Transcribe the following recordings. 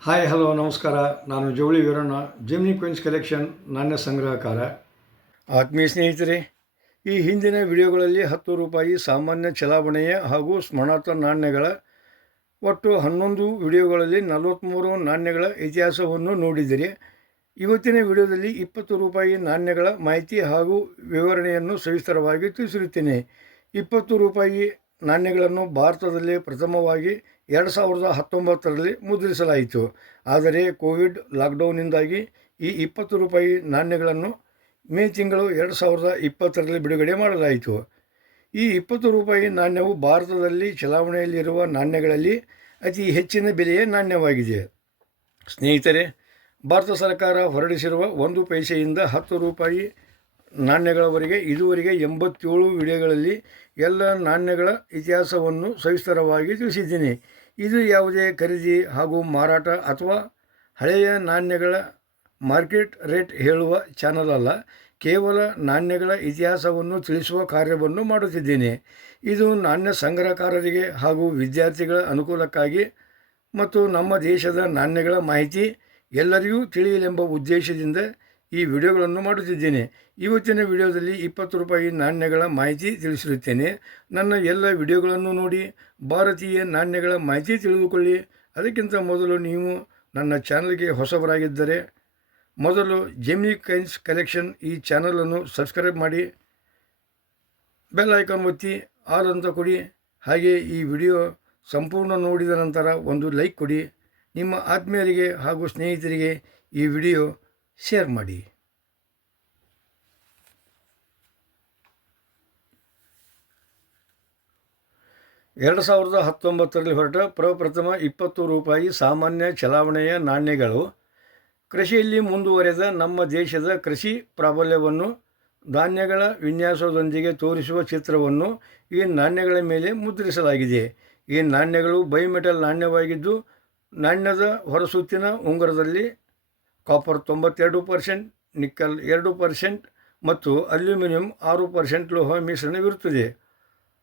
Hi hello ನಮಸ್ಕಾರ. ನಾನು ಜವಳಿ ವೀರಣ್ಣ. ಜಿಮ್ನಿ ಕ್ವಿನ್ಸ್ ಕಲೆಕ್ಷನ್ ನಾಣ್ಯ ಸಂಗ್ರಹಕಾರ. ಆತ್ಮೀಯ ಸ್ನೇಹಿತರೆ, ಈ ಹಿಂದಿನ ವಿಡಿಯೋಗಳಲ್ಲಿ ಹತ್ತು ರೂಪಾಯಿ ಸಾಮಾನ್ಯ ಚಲಾವಣೆಯ ಹಾಗೂ ಸ್ಮರಣಾರ್ಥ ನಾಣ್ಯಗಳ ಒಟ್ಟು ಹನ್ನೊಂದು ವಿಡಿಯೋಗಳಲ್ಲಿ ನಲವತ್ತ್ಮೂರು ನಾಣ್ಯಗಳ ಇತಿಹಾಸವನ್ನು ನೋಡಿದಿರಿ. ಇವತ್ತಿನ ವಿಡಿಯೋದಲ್ಲಿ ಇಪ್ಪತ್ತು ರೂಪಾಯಿ ನಾಣ್ಯಗಳ ಮಾಹಿತಿ ಹಾಗೂ ವಿವರಣೆಯನ್ನು ಸವಿಸ್ತರವಾಗಿ ತಿಳಿಸಿರುತ್ತೇನೆ. ಇಪ್ಪತ್ತು ರೂಪಾಯಿ ನಾಣ್ಯಗಳನ್ನು ಭಾರತದಲ್ಲಿ ಪ್ರಥಮವಾಗಿ ಎರಡು ಸಾವಿರದ ಹತ್ತೊಂಬತ್ತರಲ್ಲಿ ಮುದ್ರಿಸಲಾಯಿತು. ಆದರೆ ಕೋವಿಡ್ ಲಾಕ್ಡೌನ್ನಿಂದಾಗಿ ಈ ಇಪ್ಪತ್ತು ರೂಪಾಯಿ ನಾಣ್ಯಗಳನ್ನು ಮೇ ತಿಂಗಳು ಎರಡು ಸಾವಿರದ ಇಪ್ಪತ್ತರಲ್ಲಿ ಬಿಡುಗಡೆ ಮಾಡಲಾಯಿತು. ಈ ಇಪ್ಪತ್ತು ರೂಪಾಯಿ ನಾಣ್ಯವು ಭಾರತದಲ್ಲಿ ಚಲಾವಣೆಯಲ್ಲಿರುವ ನಾಣ್ಯಗಳಲ್ಲಿ ಅತಿ ಹೆಚ್ಚಿನ ಬೆಲೆಯ ನಾಣ್ಯವಾಗಿದೆ. ಸ್ನೇಹಿತರೆ, ಭಾರತ ಸರ್ಕಾರ ಹೊರಡಿಸಿರುವ ಒಂದು ಪೈಸೆಯಿಂದ ಹತ್ತು ರೂಪಾಯಿ ನಾಣ್ಯಗಳವರೆಗೆ, ಇದುವರೆಗೆ ಎಂಬತ್ತೇಳು ವಿಡಿಯೋಗಳಲ್ಲಿ ಎಲ್ಲ ನಾಣ್ಯಗಳ ಇತಿಹಾಸವನ್ನು ಸವಿಸ್ತರವಾಗಿ ತಿಳಿಸಿದ್ದೀನಿ. ಇದು ಯಾವುದೇ ಖರೀದಿ ಹಾಗೂ ಮಾರಾಟ ಅಥವಾ ಹಳೆಯ ನಾಣ್ಯಗಳ ಮಾರ್ಕೆಟ್ ರೇಟ್ ಹೇಳುವ ಚಾನಲ್ ಅಲ್ಲ. ಕೇವಲ ನಾಣ್ಯಗಳ ಇತಿಹಾಸವನ್ನು ತಿಳಿಸುವ ಕಾರ್ಯವನ್ನು ಮಾಡುತ್ತಿದ್ದೇನೆ. ಇದು ನಾಣ್ಯ ಸಂಗ್ರಹಕಾರರಿಗೆ ಹಾಗೂ ವಿದ್ಯಾರ್ಥಿಗಳ ಅನುಕೂಲಕ್ಕಾಗಿ ಮತ್ತು ನಮ್ಮ ದೇಶದ ನಾಣ್ಯಗಳ ಮಾಹಿತಿ ಎಲ್ಲರಿಗೂ ತಿಳಿಯಲೆಂಬ ಉದ್ದೇಶದಿಂದ ಈ ವಿಡಿಯೋಗಳನ್ನು ಮಾಡುತ್ತಿದ್ದೇನೆ. ಇವತ್ತಿನ ವಿಡಿಯೋದಲ್ಲಿ ಇಪ್ಪತ್ತು ರೂಪಾಯಿ ನಾಣ್ಯಗಳ ಮಾಹಿತಿ ತಿಳಿಸಿರುತ್ತೇನೆ. ನನ್ನ ಎಲ್ಲ ವಿಡಿಯೋಗಳನ್ನು ನೋಡಿ ಭಾರತೀಯ ನಾಣ್ಯಗಳ ಮಾಹಿತಿ ತಿಳಿದುಕೊಳ್ಳಿ. ಅದಕ್ಕಿಂತ ಮೊದಲು ನೀವು ನನ್ನ ಚಾನಲ್ಗೆ ಹೊಸಬರಾಗಿದ್ದರೆ ಮೊದಲು ಜೆಮಿನಿ ಕೈನ್ಸ್ ಕಲೆಕ್ಷನ್ ಈ ಚಾನಲನ್ನು ಸಬ್ಸ್ಕ್ರೈಬ್ ಮಾಡಿ, ಬೆಲ್ ಐಕಾನ್ ಒತ್ತಿ, ಆಲ್ ಅಂತ ಕೊಡಿ. ಹಾಗೆ ಈ ವಿಡಿಯೋ ಸಂಪೂರ್ಣ ನೋಡಿದ ನಂತರ ಒಂದು ಲೈಕ್ ಕೊಡಿ. ನಿಮ್ಮ ಆತ್ಮೀಯರಿಗೆ ಹಾಗೂ ಸ್ನೇಹಿತರಿಗೆ ಈ ವಿಡಿಯೋ ಶೇರ್ ಮಾಡಿ. ಎರಡು ಸಾವಿರದ ಹತ್ತೊಂಬತ್ತರಲ್ಲಿ ಹೊರಟ ಪ್ರಪ್ರಥಮ ಇಪ್ಪತ್ತು ರೂಪಾಯಿ ಸಾಮಾನ್ಯ ಚಲಾವಣೆಯ ನಾಣ್ಯಗಳು. ಕೃಷಿಯಲ್ಲಿ ಮುಂದುವರೆದ ನಮ್ಮ ದೇಶದ ಕೃಷಿ ಪ್ರಾಬಲ್ಯವನ್ನು, ಧಾನ್ಯಗಳ ವಿನ್ಯಾಸದೊಂದಿಗೆ ತೋರಿಸುವ ಚಿತ್ರವನ್ನು ಈ ನಾಣ್ಯಗಳ ಮೇಲೆ ಮುದ್ರಿಸಲಾಗಿದೆ. ಈ ನಾಣ್ಯಗಳು ಬೈಮೆಟಲ್ ನಾಣ್ಯವಾಗಿದ್ದು, ನಾಣ್ಯದ ಹೊರಸುತ್ತಿನ ಉಂಗುರದಲ್ಲಿ ಕಾಪರ್ ತೊಂಬತ್ತೆರಡು ಪರ್ಸೆಂಟ್ ನಿಕ್ಕಲ್ ಎರಡು ಪರ್ಸೆಂಟ್ ಮತ್ತು ಅಲ್ಯೂಮಿನಿಯಂ ಆರು ಪರ್ಸೆಂಟ್ ಲೋಹ ಮಿಶ್ರಣವಿರುತ್ತದೆ.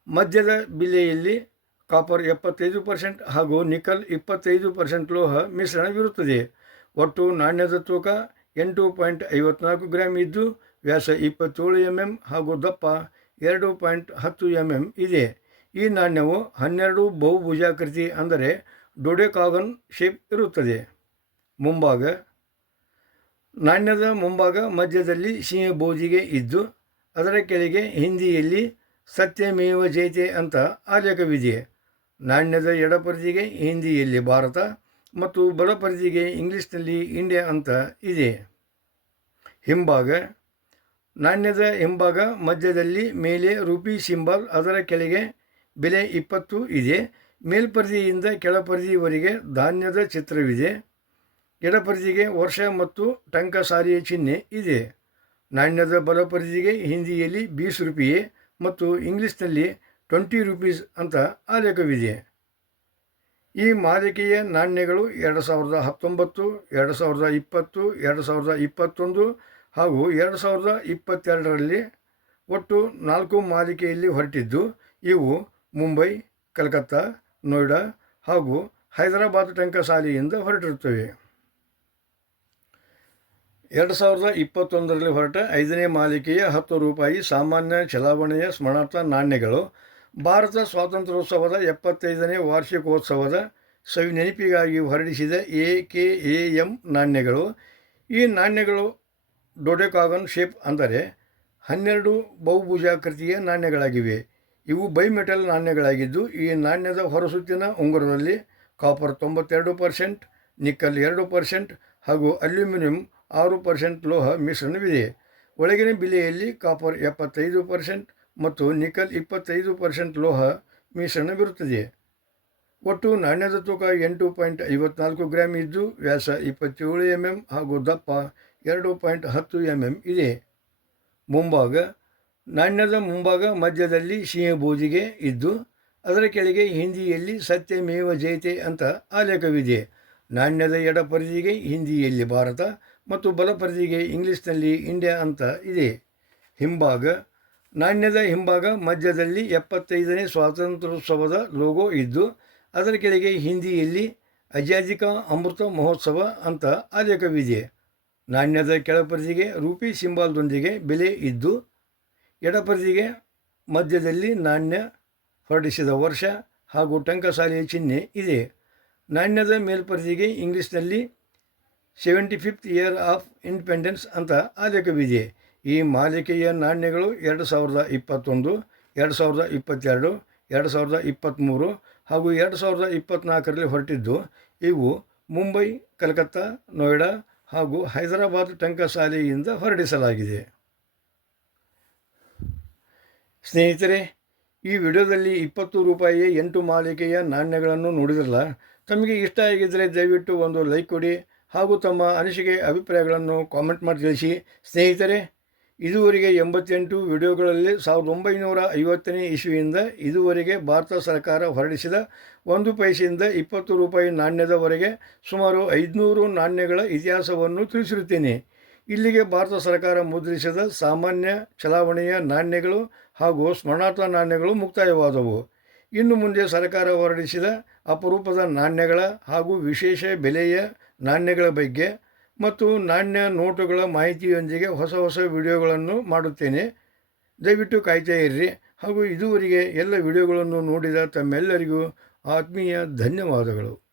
ಮಧ್ಯದ ಬಿಲೆಯಲ್ಲಿ ಕಾಪರ್ ಎಪ್ಪತ್ತೈದು ಪರ್ಸೆಂಟ್ ಹಾಗೂ ನಿಕಲ್ ಇಪ್ಪತ್ತೈದು ಪರ್ಸೆಂಟ್ ಲೋಹ ಮಿಶ್ರಣವಿರುತ್ತದೆ. ಒಟ್ಟು ನಾಣ್ಯದ ತೂಕ ಎಂಟು ಪಾಯಿಂಟ್ ಐವತ್ನಾಲ್ಕು ಗ್ರಾಮ್ ಇದ್ದು, ವ್ಯಾಸ ಇಪ್ಪತ್ತೇಳು ಎಂ ಎಂ ಹಾಗೂ ದಪ್ಪ ಎರಡು ಪಾಯಿಂಟ್ ಹತ್ತು ಎಂ ಎಂ ಇದೆ. ಈ ನಾಣ್ಯವು ಹನ್ನೆರಡು ಬಹುಭುಜಾಕೃತಿ ಅಂದರೆ ಡೊಡೆಕಾಗನ್ ಶೇಪ್ ಇರುತ್ತದೆ. ಮುಂಭಾಗ ನಾಣ್ಯದ ಮುಂಭಾಗ ಮಧ್ಯದಲ್ಲಿ ಸಿಂಹ ಬೋಧಿಗೆ ಇದ್ದು, ಅದರ ಕೆಳಗೆ ಹಿಂದಿಯಲ್ಲಿ ಸತ್ಯಮೇವ ಜಯತೆ ಅಂತ ಆಲೇಖವಿದೆ ನಾಣ್ಯದ ಎಡಪರಿದಿಗೆ ಹಿಂದಿಯಲ್ಲಿ ಭಾರತ ಮತ್ತು ಬಲಪರಿದಿಗೆ ಇಂಗ್ಲೀಷ್ನಲ್ಲಿ ಇಂಡಿಯಾ ಅಂತ ಇದೆ ಹಿಂಭಾಗ. ನಾಣ್ಯದ ಹಿಂಭಾಗ ಮಧ್ಯದಲ್ಲಿ ಮೇಲೆ ರೂಪಿ ಸಿಂಬಲ್, ಅದರ ಕೆಳಗೆ ಬೆಲೆ ಇಪ್ಪತ್ತು ಇದೆ. ಮೇಲ್ಪರಿದಿಯಿಂದ ಕೆಳಪರಿದಿವರೆಗೆ ಧಾನ್ಯದ ಚಿತ್ರವಿದೆ. ಎಡಪರಿದಿಗೆ ವರ್ಷ ಮತ್ತು ಟಂಕ ಸಾರಿಯ ಚಿಹ್ನೆ ಇದೆ. ನಾಣ್ಯದ ಬಲಪರಿಧಿಗೆ ಹಿಂದಿಯಲ್ಲಿ ಬೀಸ್ ರೂಪಾಯಿ ಮತ್ತು ಇಂಗ್ಲೀಷ್ನಲ್ಲಿ ಟ್ವೆಂಟಿ ರುಪೀಸ್ ಅಂತ ಆಲೇಖವಿದೆ. ಈ ಮಾಲಿಕೆಯ ನಾಣ್ಯಗಳು ಎರಡು ಸಾವಿರದ ಹತ್ತೊಂಬತ್ತು, ಎರಡು ಸಾವಿರದ ಇಪ್ಪತ್ತು, ಎರಡು ಸಾವಿರದ ಇಪ್ಪತ್ತೊಂದು ಹಾಗೂ ಎರಡು ಸಾವಿರದ ಇಪ್ಪತ್ತೆರಡರಲ್ಲಿ ಒಟ್ಟು ನಾಲ್ಕು ಮಾಲಿಕೆಯಲ್ಲಿ ಹೊರಟಿದ್ದು, ಇವು ಮುಂಬೈ, ಕಲ್ಕತ್ತಾ, ನೋಯ್ಡಾ ಹಾಗೂ ಹೈದರಾಬಾದ್ ಟಂಕಸಾಲಿಯಿಂದ ಹೊರಟಿರುತ್ತವೆ. ಎರಡು ಸಾವಿರದ ಇಪ್ಪತ್ತೊಂದರಲ್ಲಿ ಹೊರಟ ಐದನೇ ಮಾಲಿಕೆಯ ಹತ್ತು ರೂಪಾಯಿ ಸಾಮಾನ್ಯ ಚಲಾವಣೆಯ ಸ್ಮರಣಾರ್ಥ ನಾಣ್ಯಗಳು, ಭಾರತ ಸ್ವಾತಂತ್ರ್ಯೋತ್ಸವದ ಎಪ್ಪತ್ತೈದನೇ ವಾರ್ಷಿಕೋತ್ಸವದ ಸವಿ ನೆನಪಿಗಾಗಿ ಹೊರಡಿಸಿದ ಎ ಕೆ ಎ ಎಂ ನಾಣ್ಯಗಳು. ಈ ನಾಣ್ಯಗಳು ಡೊಡೆಕಾಗನ್ ಶೇಪ್ ಅಂದರೆ ಹನ್ನೆರಡು ಬಹುಭುಜಾಕೃತಿಯ ನಾಣ್ಯಗಳಾಗಿವೆ. ಇವು ಬೈಮೆಟಲ್ ನಾಣ್ಯಗಳಾಗಿದ್ದು, ಈ ನಾಣ್ಯದ ಹೊರಸುತ್ತಿನ ಉಂಗುರದಲ್ಲಿ ಕಾಪರ್ ತೊಂಬತ್ತೆರಡು ಪರ್ಸೆಂಟ್, ನಿಕ್ಕಲ್ ಎರಡು ಪರ್ಸೆಂಟ್ ಹಾಗೂ ಅಲ್ಯೂಮಿನಿಯಂ ಆರು ಪರ್ಸೆಂಟ್ ಲೋಹ ಮಿಶ್ರಣವಿದೆ. ಒಳಗಿನ ಬಿಲೆಯಲ್ಲಿ ಕಾಪರ್ ಎಪ್ಪತ್ತೈದು ಪರ್ಸೆಂಟ್ ಮತ್ತು ನಿಕಲ್ ಇಪ್ಪತ್ತೈದು ಪರ್ಸೆಂಟ್ ಲೋಹ ಮಿಶ್ರಣವಿರುತ್ತದೆ. ಒಟ್ಟು ನಾಣ್ಯದ ತೂಕ ಎಂಟು ಪಾಯಿಂಟ್ ಐವತ್ನಾಲ್ಕು ಗ್ರಾಮ್ ಇದ್ದು ವ್ಯಾಸ ಇಪ್ಪತ್ತೇಳು ಎಂ ಎಂ ಹಾಗೂ ದಪ್ಪ ಎರಡು ಪಾಯಿಂಟ್ ಹತ್ತು ಎಂ ಎಂ ಇದೆ. ಮುಂಭಾಗ, ನಾಣ್ಯದ ಮುಂಭಾಗ ಮಧ್ಯದಲ್ಲಿ ಸಿಂಹ ಬೂದಿಗೆ ಇದ್ದು ಅದರ ಕೆಳಗೆ ಹಿಂದಿಯಲ್ಲಿ ಸತ್ಯಮೇವ ಜಯತೆ ಅಂತ ಆಲೇಖವಿದೆ. ನಾಣ್ಯದ ಎಡಪರಿಧಿಗೆ ಹಿಂದಿಯಲ್ಲಿ ಭಾರತ ಮತ್ತು ಬಲಪರಿಧಿಗೆ ಇಂಗ್ಲೀಷ್ನಲ್ಲಿ ಇಂಡಿಯಾ ಅಂತ ಇದೆ. ಹಿಂಭಾಗ. ನಾಣ್ಯದ ಹಿಂಭಾಗ. ಮಧ್ಯದಲ್ಲಿ ಎಪ್ಪತ್ತೈದನೇ ಸ್ವಾತಂತ್ರ್ಯೋತ್ಸವದ ಲೋಗೋ ಇದ್ದು, ಅದರ ಕೆಳಗೆ ಹಿಂದಿಯಲ್ಲಿ ಅಜಾದಿಕಾ ಅಮೃತ ಮಹೋತ್ಸವ ಅಂತ ಆಲೇಖವಿದೆ. ನಾಣ್ಯದ ಕೆಳಪರಿಧಿಗೆ ರೂಪಿ ಸಿಂಬಾಲ್ದೊಂದಿಗೆ ಬೆಲೆ ಇದ್ದು, ಎಡಪರಿಧಿಗೆ ಮಧ್ಯದಲ್ಲಿ ನಾಣ್ಯ ಹೊರಡಿಸಿದ ವರ್ಷ ಹಾಗೂ ಟಂಕಸಾಲೆಯ ಚಿಹ್ನೆ ಇದೆ. ನಾಣ್ಯದ ಮೇಲ್ಪರಿಧಿಗೆ ಇಂಗ್ಲೀಷ್ನಲ್ಲಿ seventy fifth year of independence ಅಂತ ಆಲೇಖವಿದೆ ಈ ಮಾಲಿಕೆಯ ನಾಣ್ಯಗಳು ಎರಡು ಸಾವಿರದ ಇಪ್ಪತ್ತೊಂದು, ಎರಡು ಸಾವಿರದ ಇಪ್ಪತ್ತೆರಡು, ಎರಡು ಸಾವಿರದ ಇಪ್ಪತ್ತ್ಮೂರು ಹಾಗೂ ಎರಡು ಸಾವಿರದ ಇಪ್ಪತ್ತ್ನಾಲ್ಕರಲ್ಲಿ ಹೊರಟಿದ್ದು, ಇವು ಮುಂಬೈ, ಕಲ್ಕತ್ತಾ, ನೋಯ್ಡಾ ಹಾಗೂ ಹೈದರಾಬಾದ್ ಟಂಕಸಾಲೆಯಿಂದ ಹೊರಡಿಸಲಾಗಿದೆ. ಸ್ನೇಹಿತರೆ, ಈ ವಿಡಿಯೋದಲ್ಲಿ ಇಪ್ಪತ್ತು ರೂಪಾಯಿ ಎಂಟು ಮಾಲಿಕೆಯ ನಾಣ್ಯಗಳನ್ನು ನೋಡಿದ್ರಲ್ಲ? ತಮಗೆ ಇಷ್ಟ ಆಗಿದ್ದರೆ ದಯವಿಟ್ಟು ಒಂದು ಲೈಕ್ ಕೊಡಿ. ಹಾಗೂ ತಮ್ಮ ಅನಿಸಿಕೆ ಅಭಿಪ್ರಾಯಗಳನ್ನು ಕಾಮೆಂಟ್ ಮಾಡಿ ತಿಳಿಸಿ. ಸ್ನೇಹಿತರೆ, ಇದುವರೆಗೆ ಎಂಬತ್ತೆಂಟು ವಿಡಿಯೋಗಳಲ್ಲಿ ಸಾವಿರದ ಒಂಬೈನೂರ ಐವತ್ತನೇ ಇಸುವಿಯಿಂದ ಇದುವರೆಗೆ ಭಾರತ ಸರ್ಕಾರ ಹೊರಡಿಸಿದ ಒಂದು ಪೈಸೆಯಿಂದ ಇಪ್ಪತ್ತು ರೂಪಾಯಿ ನಾಣ್ಯದವರೆಗೆ ಸುಮಾರು ಐದುನೂರು ನಾಣ್ಯಗಳ ಇತಿಹಾಸವನ್ನು ತಿಳಿಸಿರುತ್ತೇನೆ. ಇಲ್ಲಿಗೆ ಭಾರತ ಸರ್ಕಾರ ಮುದ್ರಿಸಿದ ಸಾಮಾನ್ಯ ಚಲಾವಣೆಯ ನಾಣ್ಯಗಳು ಹಾಗೂ ಸ್ಮರಣಾರ್ಥ ನಾಣ್ಯಗಳು ಮುಕ್ತಾಯವಾದವು. ಇನ್ನು ಮುಂದೆ ಸರ್ಕಾರ ಹೊರಡಿಸಿದ ಅಪರೂಪದ ನಾಣ್ಯಗಳ ಹಾಗೂ ವಿಶೇಷ ಬೆಲೆಯ ನಾಣ್ಯಗಳ ಬಗ್ಗೆ ಮತ್ತು ನಾಣ್ಯ ನೋಟುಗಳ ಮಾಹಿತಿಯೊಂದಿಗೆ ಹೊಸ ಹೊಸ ವಿಡಿಯೋಗಳನ್ನು ಮಾಡುತ್ತೇನೆ. ದಯವಿಟ್ಟು ಕಾಯ್ತಾ ಇರ್ರಿ. ಹಾಗೂ ಇದುವರೆಗೆ ಎಲ್ಲ ವಿಡಿಯೋಗಳನ್ನು ನೋಡಿದ ತಮ್ಮೆಲ್ಲರಿಗೂ ಆತ್ಮೀಯ ಧನ್ಯವಾದಗಳು.